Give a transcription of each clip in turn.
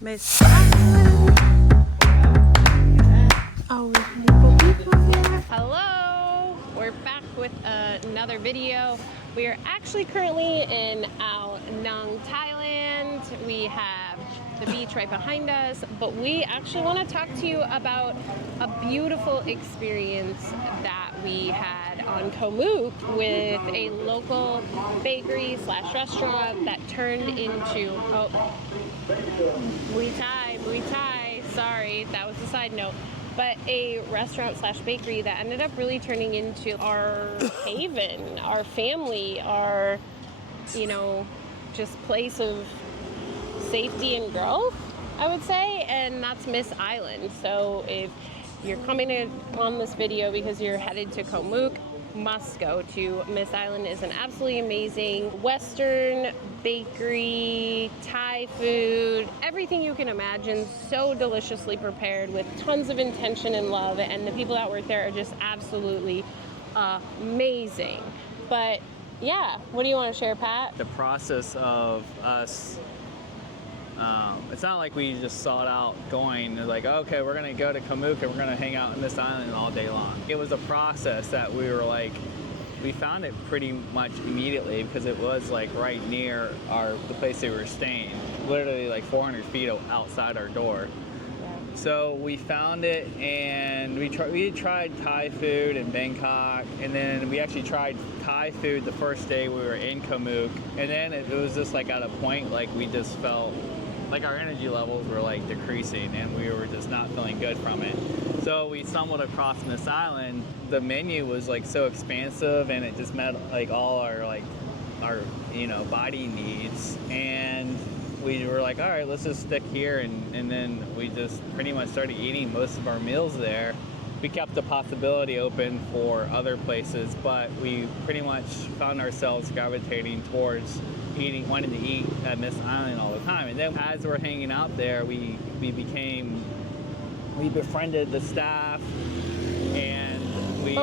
Miss Island. Oh, people here. Hello, we're back with another video. We are actually currently in Ao Nang, Thailand. We have the beach right behind us, but we actually want to talk to you about a beautiful experience that we had on Koh Mook with a local bakery slash restaurant that turned into, Muay Thai, sorry, that was a side note. But a restaurant slash bakery that ended up really turning into our haven, our family, our, just place of safety and growth, I would say, and that's Miss Island. So if you're coming on this video because you're headed to Koh Mook, must go to Miss Island. Is an absolutely amazing Western bakery, Thai food, everything you can imagine, so deliciously prepared with tons of intention and love, and the people that work there are just absolutely amazing. But yeah, what do you want to share, Pat? The process of us, it's not like we just sought out going like, okay, we're gonna go to Koh Mook and we're gonna hang out in this island all day long. It was a process that we were like, we found it pretty much immediately because it was like right near the place they were staying, literally like 400 feet outside our door. So we found it, and we had tried Thai food in Bangkok, and then we actually tried Thai food the first day we were in Koh Mook, and then it was just like at a point like we just felt like our energy levels were like decreasing, and we were just not feeling good from it. So we stumbled across Miss Island. The menu was like so expansive, and it just met like all our body needs, and we were like, all right, let's just stick here, and then we just pretty much started eating most of our meals there. We kept the possibility open for other places, but we pretty much found ourselves gravitating towards wanting to eat at Miss Island all the time. And then as we're hanging out there, we befriended the staff, and we...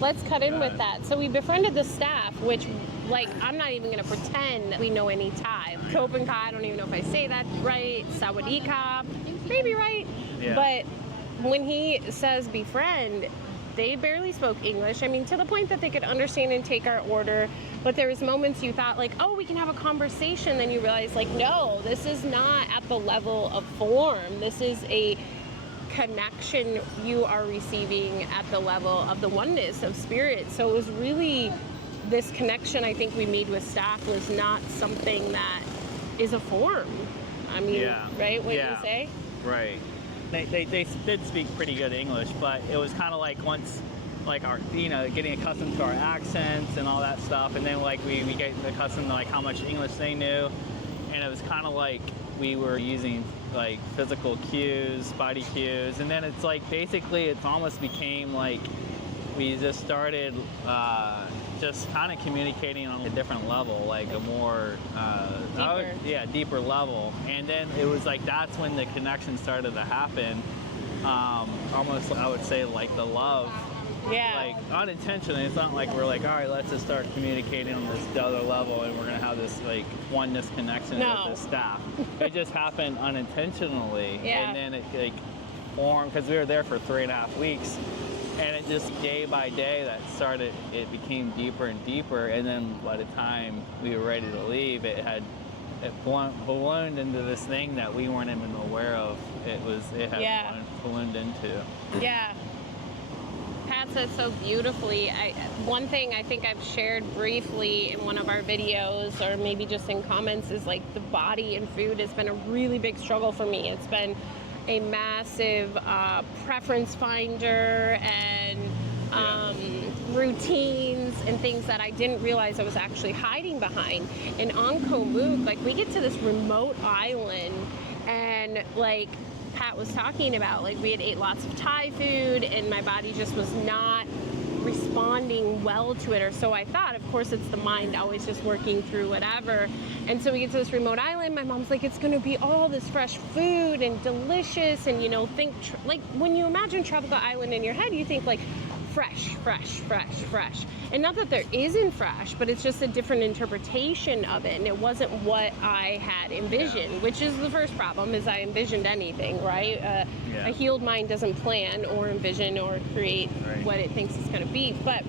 Let's cut in with that. So we befriended the staff, which, like, I'm not even going to pretend we know any Thai. Kopen Kai, I don't even know if I say that right. Sawadee-ka, maybe right. Yeah. But when he says befriend, they barely spoke English. I mean, to the point that they could understand and take our order. But there was moments you thought, like, oh, we can have a conversation. Then you realize, like, no, this is not at the level of form. This is a connection you are receiving at the level of the oneness of spirit. So it was really this connection I think we made with staff was not something that is a form. I mean, yeah. Right? What you say? Right. They did speak pretty good English, but it was kind of like once, like our, getting accustomed to our accents and all that stuff, and then like we get accustomed to like how much English they knew, and it was kind of like we were using like physical cues, body cues, and then it's like basically it's almost became like we just started just kind of communicating on a different level, like a more deeper level. And then it was like that's when the connection started to happen. Almost, I would say, like the love. Yeah. Like unintentionally, it's not like we're like, all right, let's just start communicating on this other level, and we're gonna have this like oneness connection with the staff. It just happened unintentionally, and then it like formed because we were there for 3.5 weeks, and it just day by day it became deeper and deeper, and then by the time we were ready to leave, it ballooned into this thing that we weren't even aware of. It had ballooned into. Yeah. Pat said so beautifully. One thing I think I've shared briefly in one of our videos, or maybe just in comments, is like the body and food has been a really big struggle for me. It's been a massive preference finder and routines and things that I didn't realize I was actually hiding behind. And on Koh Mook, like, we get to this remote island, and like Pat was talking about, like, we had ate lots of Thai food and my body just was not responding well to it, or so I thought. Of course, it's the mind always just working through whatever. And so we get to this remote island. My mom's like, it's going to be all this fresh food and delicious, and think like when you imagine tropical island in your head, you think like fresh. And not that there isn't fresh, but it's just a different interpretation of it. And it wasn't what I had envisioned, which is the first problem, is I envisioned anything, right? A healed mind doesn't plan or envision or create what it thinks it's going to be. But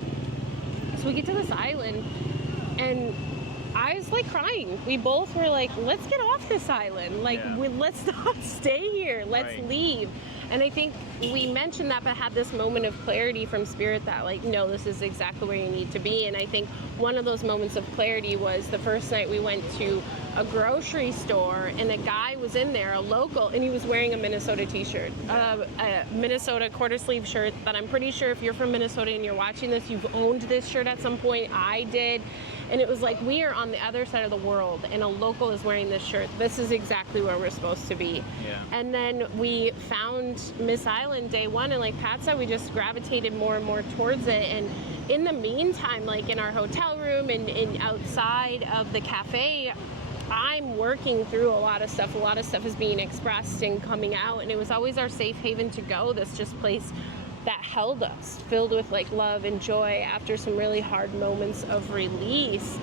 so we get to this island, and I was like crying. We both were like, let's get off this island. Like, let's not stay here. Let's leave. And I think we mentioned that, but had this moment of clarity from Spirit that, like, no, this is exactly where you need to be. And I think one of those moments of clarity was the first night we went to a grocery store, and a guy was in there, a local, and he was wearing a Minnesota t-shirt, a Minnesota quarter sleeve shirt that I'm pretty sure if you're from Minnesota and you're watching this, you've owned this shirt at some point. I did. And it was like, we are on the other side of the world, and a local is wearing this shirt. This is exactly where we're supposed to be. And then we found Miss Island day one, and like Pat said, we just gravitated more and more towards it. And in the meantime, like in our hotel room and outside of the cafe, I'm working through a lot of stuff. A lot of stuff is being expressed and coming out, and it was always our safe haven to go, this just place that held us, filled with like love and joy after some really hard moments of release.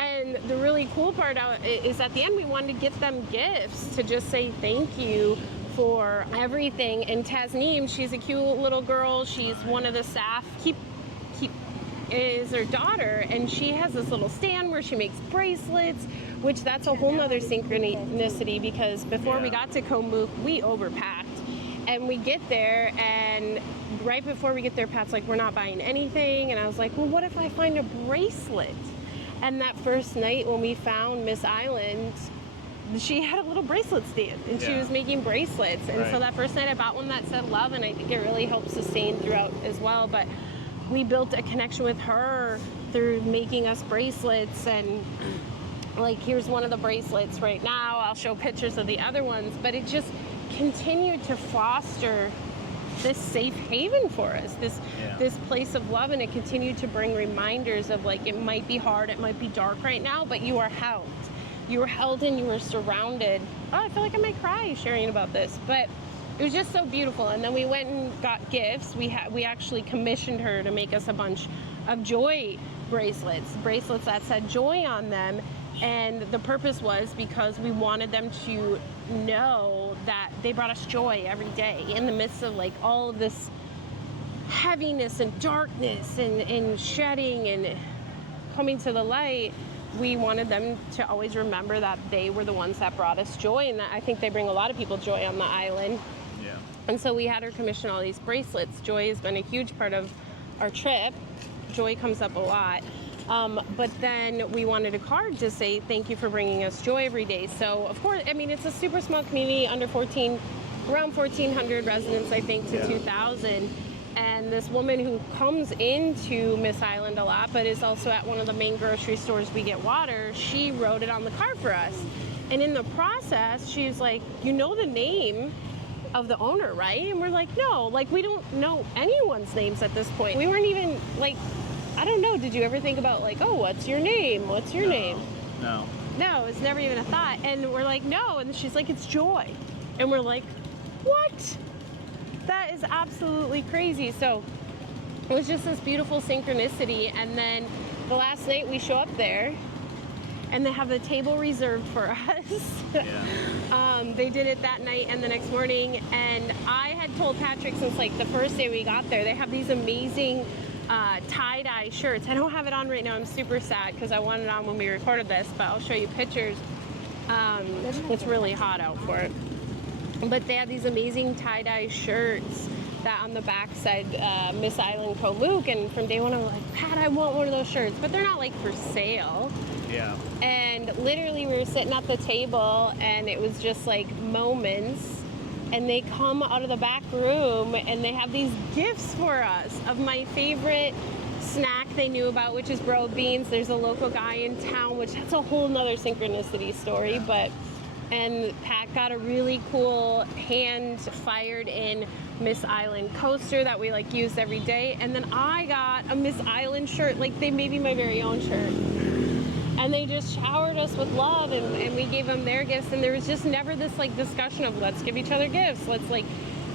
And the really cool part is at the end, we wanted to get them gifts to just say thank you for everything. And Tasnim, she's a cute little girl. She's one of the staff. Keep is her daughter, and she has this little stand where she makes bracelets, which that's a whole nother synchronicity, because before we got to Koh Mook, we overpacked. And we get there, and right before we get there, Pat's like, we're not buying anything. And I was like, well, what if I find a bracelet? And that first night when we found Miss Island, she had a little bracelet stand, and she was making bracelets. And so that first night I bought one that said love, and I think it really helped sustain throughout as well. But we built a connection with her through making us bracelets. And like, here's one of the bracelets right now. I'll show pictures of the other ones, but it just continued to foster this safe haven for us, this place of love. And it continued to bring reminders of, like, it might be hard, it might be dark right now, but you are held. You were held and you were surrounded. Oh, I feel like I might cry sharing about this, but it was just so beautiful. And then we went and got gifts. We actually commissioned her to make us a bunch of joy bracelets that said joy on them. And the purpose was because we wanted them to know that they brought us joy every day in the midst of, like, all of this heaviness and darkness and shedding and coming to the light. We wanted them to always remember that they were the ones that brought us joy, and that I think they bring a lot of people joy on the island. And so we had her commission all these bracelets. Joy has been a huge part of our trip. Joy comes up a lot. But then we wanted a card to say thank you for bringing us joy every day. So of course, I mean, it's a super small community, around 1,400 residents, I think, to 2,000. And this woman who comes into Miss Island a lot, but is also at one of the main grocery stores we get water, she wrote it on the card for us. And in the process, she's like, you know the name of the owner, right? And we're like, no, like, we don't know anyone's names at this point. We weren't even, like, I don't know, did you ever think about, like, oh, what's your name? What's your name? No, it's never even a thought. And we're like, no. And she's like, it's Joy. And we're like, what? That is absolutely crazy. So it was just this beautiful synchronicity. And then the last night we show up there, and they have the table reserved for us. They did it that night and the next morning. And I had told Patrick since, like, the first day we got there, they have these amazing tie-dye shirts. I don't have it on right now. I'm super sad because I wanted it on when we recorded this, but I'll show you pictures. It's really hot out for it. But they have these amazing tie-dye shirts that on the back said Miss Island Koh Mook, and from day one I'm like, Pat, I want one of those shirts, but they're not, like, for sale. And literally we were sitting at the table, and it was just like moments, and they come out of the back room and they have these gifts for us of my favorite snack they knew about, which is broiled beans. There's a local guy in town, which that's a whole nother synchronicity story, and Pat got a really cool hand fired in Miss Island coaster that we, like, used every day. And then I got a Miss Island shirt, like, they made me my very own shirt. And they just showered us with love, and we gave them their gifts. And there was just never this, like, discussion of let's give each other gifts. Let's, like,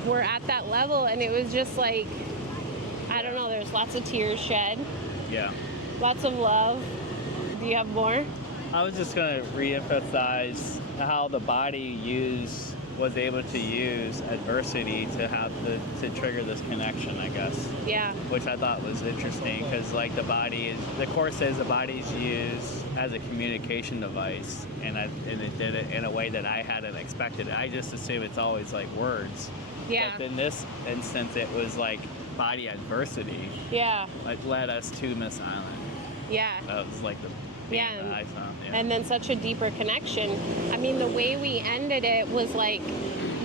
we're at that level. And it was just like, I don't know, there's lots of tears shed, Yeah. lots of love. Do you have more? I was just going to re-emphasize how the body was able to use adversity to trigger this connection, I guess. Yeah. Which I thought was interesting because, like, the Course says the body's used as a communication device, and it did it in a way that I hadn't expected. I just assume it's always like words. Yeah. But in this instance, it was like body adversity, Yeah. like, led us to Miss Island. Yeah. That was like the theme Yeah, that I found. Yeah. And then such a deeper connection. I mean, the way we ended it was like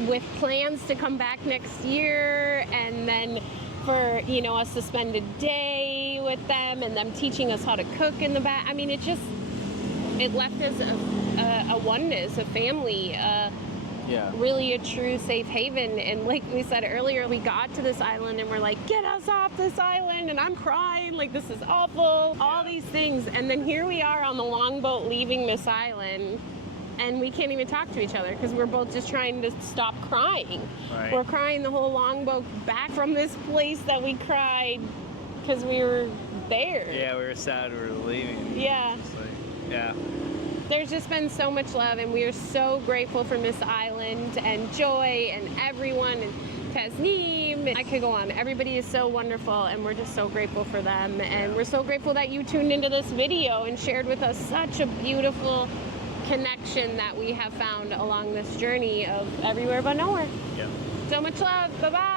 with plans to come back next year, and then for, you know, a suspended day with them, and them teaching us how to cook in the back. I mean, it left us a oneness, a family, Yeah. really a true safe haven. And like we said earlier, we got to this island and we're like, get us off this island, and I'm crying, like, this is awful, all these things. And then here we are on the longboat leaving this island, and we can't even talk to each other because we're both just trying to stop crying. Right. We're crying the whole longboat back from this place that we cried because we were there. Yeah, we were sad we were leaving. Yeah. It's like, yeah. There's just been so much love, and we are so grateful for Miss Island and Joy and everyone, and Tasnim. I could go on. Everybody is so wonderful, and we're just so grateful for them. And we're so grateful that you tuned into this video and shared with us such a beautiful connection that we have found along this journey of everywhere but nowhere. Yeah. So much love. Bye-bye.